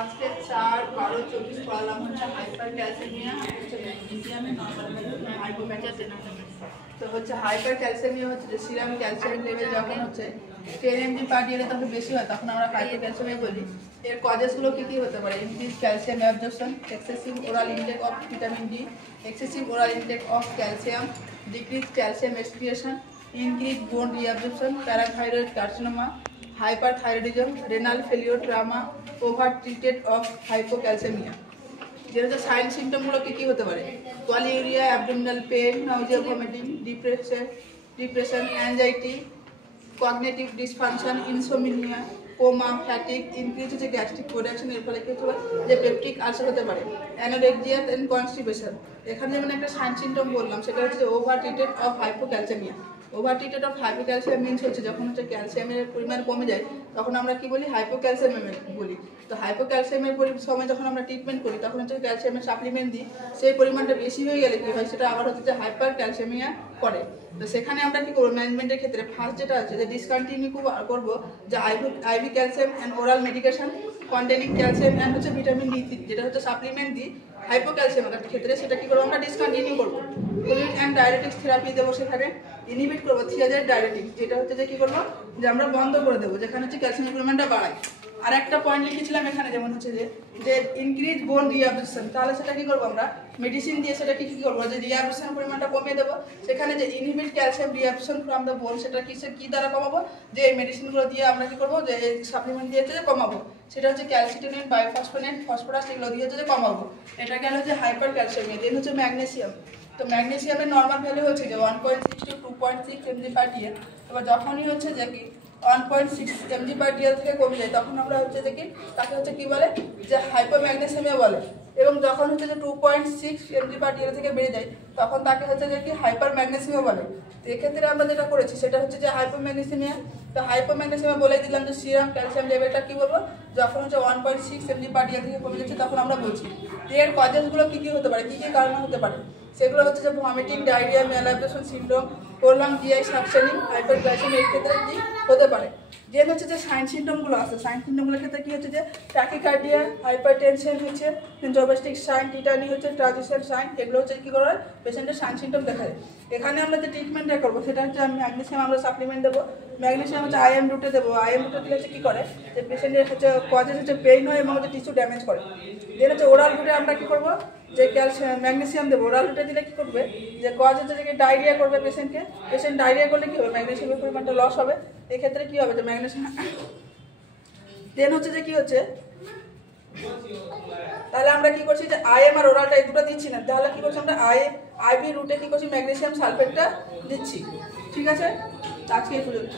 আজকে 4-12-24 পড়ালাম হচ্ছে hyper calcaemia, হচ্ছে ম্যাগনেসিয়ামে নরমাল হাইপোম্যাগনেসিয়াম। তো হচ্ছে হাইপার ক্যালসিমিয়া হচ্ছে যে সিরাম ক্যালসিয়াম লেভেল যখন হচ্ছে 10 mg/dl তখন বেশি হয়, তখন আমরা হাইপার ক্যালসিমিয়া বলি। এর কজেসগুলো কী হতে পারে? Increase calcium absorption, excessive oral intake of vitamin D, excessive oral intake of calcium, decrease calcium excretion, increase bone reabsorption, parathyroid carcinoma, hyperthyroidism, renal failure, trauma, over treated of hypocalcemia। যেটা হচ্ছে sign সিমটমগুলো কী হতে পারে? Polyuria, abdominal pain, nausea, vomiting, depression, anxiety, cognitive dysfunction, insomnia, coma, fatigue, increase হচ্ছে gastric production, এর ফলে কী হতে পারে? যে পেপটিক আলসার হতে পারে, অ্যানোরেক্সিয়া এন্ড কনস্টিপেশন। এখানে যেমন একটা সাইন সিমটম বললাম, সেটা হচ্ছে over treated of hypocalcaemia. Over treated of hypocalcium means হচ্ছে যখন হচ্ছে ক্যালসিয়ামের পরিমাণ কমে যায় তখন আমরা কি বলি? হাইপোক্যালসিয়ামের বলি। তো হাইপোক্যালসিয়ামের সময় যখন আমরা ট্রিটমেন্ট করি তখন হচ্ছে ক্যালসিয়ামের সাপ্লিমেন্ট দিই, সেই পরিমাণটা বেশি হয়ে গেলে কী হয়? সেটা আবার হচ্ছে যে হাইপার ক্যালসিয়ামিয়া করে। তো সেখানে আমরা কী করবো? ম্যানেজমেন্টের ক্ষেত্রে ফার্স্ট যেটা আছে যে ডিসকন্টিনিউ করবো যে IV calcium and oral medication containing calcium and হচ্ছে ভিটামিন ডি, যেটা হচ্ছে সাপ্লিমেন্ট দিই হাইপোক্যালসিয়ামের ক্ষেত্রে, সেটা কী করবো? আমরা ডিসকন্টিনিউ করবো। ফ্লুইড অ্যান্ড ডায়াবেটিক্স থেরাপি দেবো, সেখানে ইনহিবিট করবো থিয়াজাইড ডায়াবেটিক্স, যেটা হচ্ছে যে কী করবো? যে আমরা বন্ধ করে দেবো, যেখানে হচ্ছে ক্যালসিয়ামের পরিমাণটা বাড়ায়। আর একটা পয়েন্ট লিখেছিলাম এখানে, যেমন হচ্ছে যে ইনক্রিজ বোন রিঅ্যাবজর্পশন, তাহলে সেটা কী করবো? আমরা মেডিসিন দিয়ে সেটা কী করবো? যে রিঅ্যাবজর্পশনের পরিমাণটা কমিয়ে দেবো। সেখানে যে inhibit calcium reabsorption from the bone, সেটা কী দ্বারা কমাবো? যে এই মেডিসিনগুলো দিয়ে আমরা কী করবো? যে সাপ্লিমেন্ট দিয়ে হচ্ছে যে কমাবো, সেটা হচ্ছে ক্যালসিটোনিন, বায়োফসফেট, ফসফরাস, এগুলো দিয়ে হচ্ছে যে কমাবো। এটা গেল হচ্ছে হাইপার ক্যালসিয়ামিয়া। দেন হচ্ছে ম্যাগনেসিয়াম। তো ম্যাগনেসিয়ামের নর্মাল ভ্যালু হচ্ছে যে 1.6 to 2.6 mg/dl। এবার যখনই হচ্ছে যে কি 1.6 mg/dl থেকে কমে যায় তখন আমরা হচ্ছে যে কি তাকে হচ্ছে কি বলে? যে হাইপোম্যাগনেসিয়ামিয়া বলে। এবং যখন হচ্ছে যে 2.6 mg/dl থেকে বেড়ে যায় তখন তাকে হচ্ছে যে কি হাইপার ম্যাগনেসিয়ামিয়া বলে। তো এক্ষেত্রে আমরা যেটা করেছি সেটা হচ্ছে যে হাইপোম্যাগনেসিয়ামিয়া। তো হাইপোম্যাগনেসিয়ামিয়া বলে দিলাম যে সিরাম ক্যালসিয়াম লেভেলটা কি বলবো? যখন হচ্ছে 1.6 mg/dl থেকে কমে যাচ্ছে তখন আমরা বলছি। এর কজেসগুলো কী হতে পারে? কী কারণে হতে পারে? সেগুলো হচ্ছে যে vomiting, diarrhoea, malabsorption syndrome, prolong GI suctioning, hyperglycaemia, এর ক্ষেত্রে কি হতে পারে? যে হচ্ছে যে সাইন সিমটমগুলো আছে, সাইন সিমটমগুলোর ক্ষেত্রে কী হচ্ছে যে ট্যাকিকার্ডিয়া, হাইপারটেনশন হচ্ছে, ডোমেস্টিক সাইন, টিটানি হচ্ছে, ট্রানজিশন সাইন, এগুলো হচ্ছে কী করা হয়? পেশেন্টের সাইন সিমটম দেখা যায়। এখানে আমরা যে ট্রিটমেন্টটা করবো সেটা হচ্ছে ম্যাগনেসিয়াম আমরা সাপ্লিমেন্ট দেবো। ম্যাগনেসিয়াম হচ্ছে আইএম রুটে দেবো। আইএম রুটে দিলে হচ্ছে কী করে? যে পেশেন্টের হচ্ছে কজেস হচ্ছে পেইন হয় এবং হচ্ছে টিস্যু ড্যামেজ করে। দেন হচ্ছে ওরাল রুটে আমরা কী করবো? যে ক্যালসিয়াম ম্যাগনেসিয়াম দেবো। ওরাল রুটে দিলে কী করবে? যে কজ হচ্ছে যে ডায়রিয়া করবে পেশেন্টকে। পেশেন্ট ডায়রিয়া করলে কী হবে? ম্যাগনেসিয়ামের পরিমাণটা লস হবে। এক্ষেত্রে কী হবে? যে ম্যাগনেসিয়াম দেন হচ্ছে যে কী হচ্ছে, তাহলে আমরা কি করছি? যে আইএম আর ওরালটা এই দুটো দিচ্ছি না, তাহলে কি করছি? আমরা আইভি রুটে কি করছি? ম্যাগনেসিয়াম সালফেটটা দিচ্ছি। ঠিক আছে, আজকে এই পর্যন্ত।